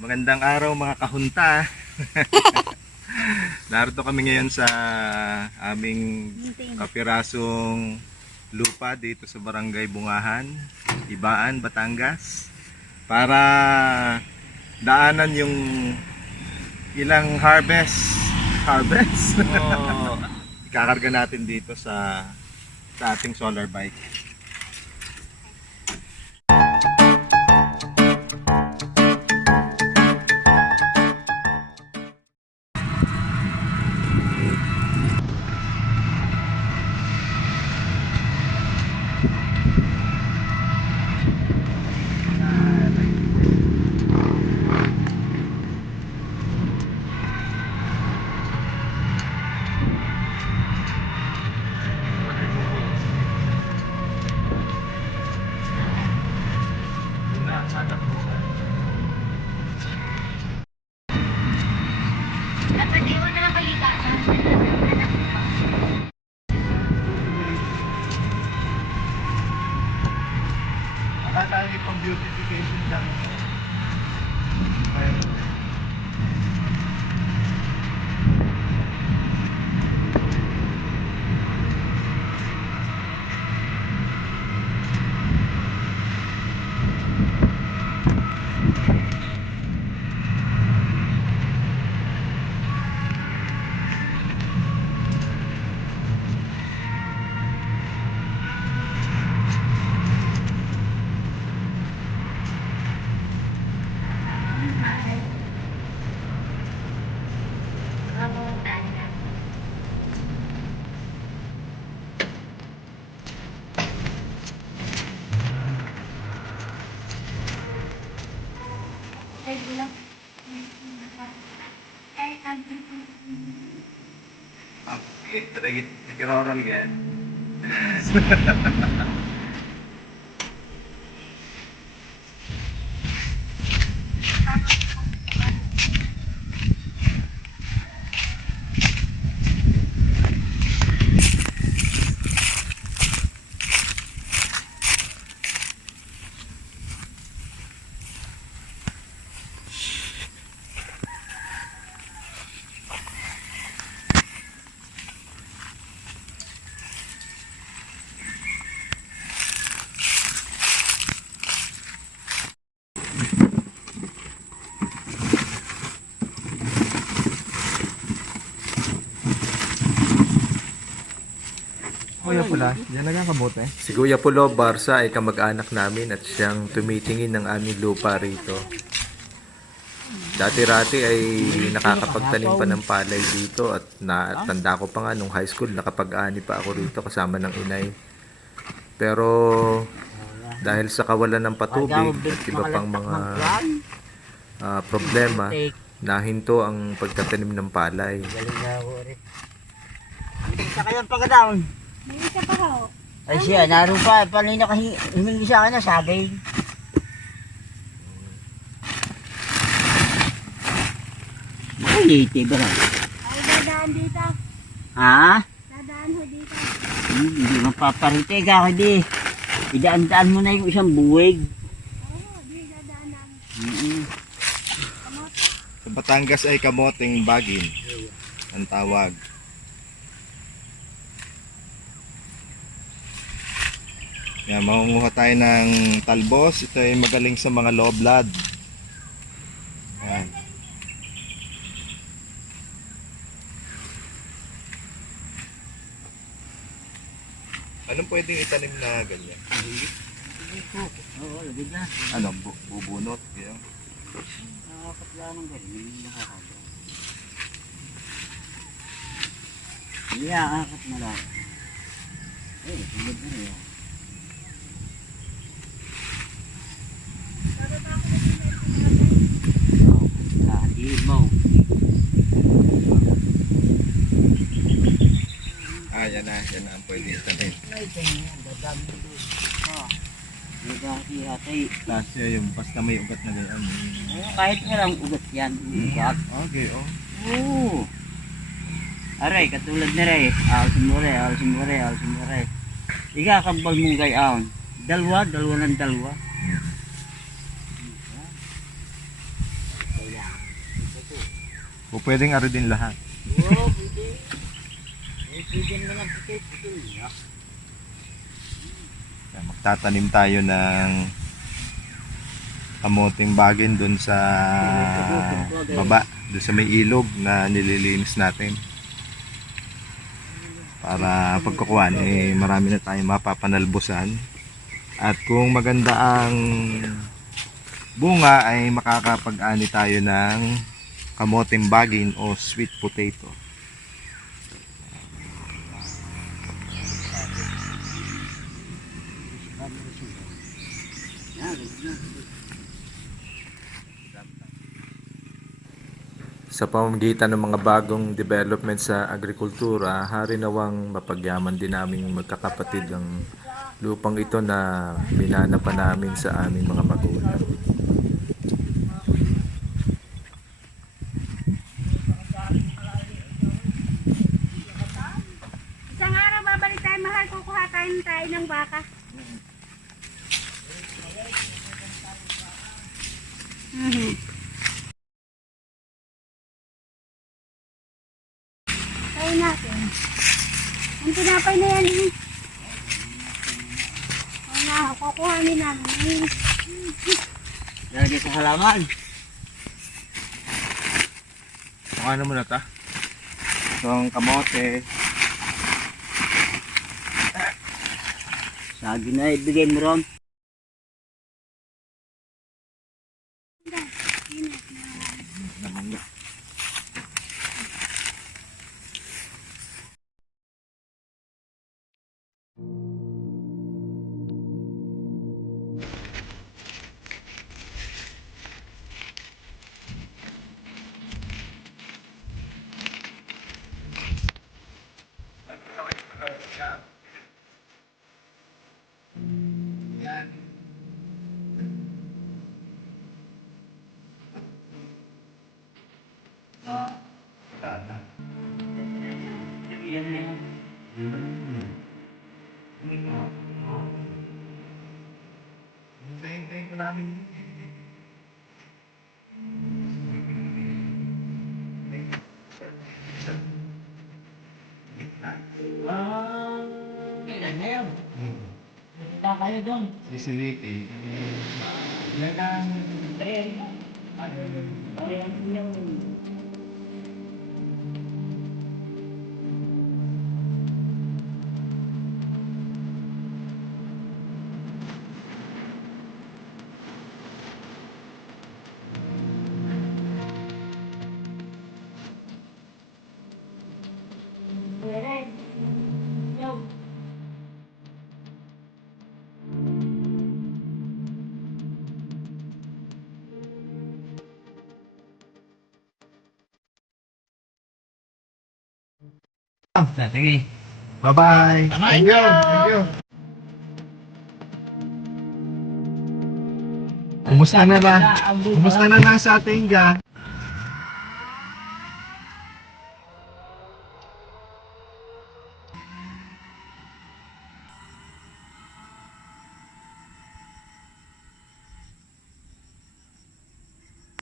Magandang araw mga kahunta. Narito kami ngayon sa aming kapirasong lupa dito sa Barangay Bungahan, Ibaan, Batangas, para daanan yung ilang harvest. Ikakarga natin dito sa ating solar bike. Akala pang beautification lang. Tragit kiroran yan. Kuya Pula, yan lang ang kabote. Si Kuya Pulo Barsa ay kamag-anak namin at siyang tumitingin ng aming lupa rito. Dati-rati ay nakakapagtanim pa ng palay dito at natanda ko pa nga nung high school nakapag-ani pa ako rito kasama ng inay. Pero dahil sa kawalan ng patubig at iba pang mga problema, nahinto ang pagtatanim ng palay. Sa kayang pagkadaon. May isa pa ho. Ay siya, naroon pa. Paano yung humingi sa akin na saging? Makuliti ba na? Ay, dadaan dito. Ha? Dadaan ho dito. Hindi mapaparite ka hindi. Idaan-daan mo na yung isang buwig. Oo, di dadaan namin. Kamote. Sa Batangas ay kamoteng bagin ang tawag. Yan, mangunguha tayo ng talbos. Ito ay magaling sa mga low blood. Yan. Anong pwedeng itanim na ganyan? Oo, labig na. Ano, bubunot? Kaya. Nakakapla ng ganyan. Nakakapla. Hindi, nakakap na lang. Eh, tulad na rin. Mo. Yan na ang pwede itanim. Ay, ganyan. Dadami doon. Nagkakihati. Kasi yung basta may ugat na ganyan. Kahit walang ugat yan. Ugat. Okay, oh. Oo. Aray, katulad na rin. Alsin mo rin. Ikakambal mong gayaon. Dalawa ng dalawa. O pwedeng ari din lahat. Oo, pwede. Eh, pwede mo lang puti. Kaya magtatanim tayo ng kamoting bagin dun sa baba, dun sa may ilog na nililinis natin. Para pagkukuhan, marami na tayong mapapanalbusan. At kung maganda ang bunga, ay makakapag-ani tayo ng kamoting bagin o sweet potato. Sa pamamagitan ng mga bagong development sa agrikultura, hari nawang mapagyaman din naming magkakapatid ang lupang ito na minana pa namin sa aming mga magulang. Isang araw babalik tayo, mahal. Kukuha tayo ng baka. Tayo natin. Ang tinapay na yan eh. Oo nga, kukuhanin namin. Lagi sa halaman. Ano muna ta? Itong kamote. Sagi na ibigay mo ron. Sisiliti. Sige. Bye-bye. Thank you. Thank you. Kumusta na ba? Kumusta na lang sa ating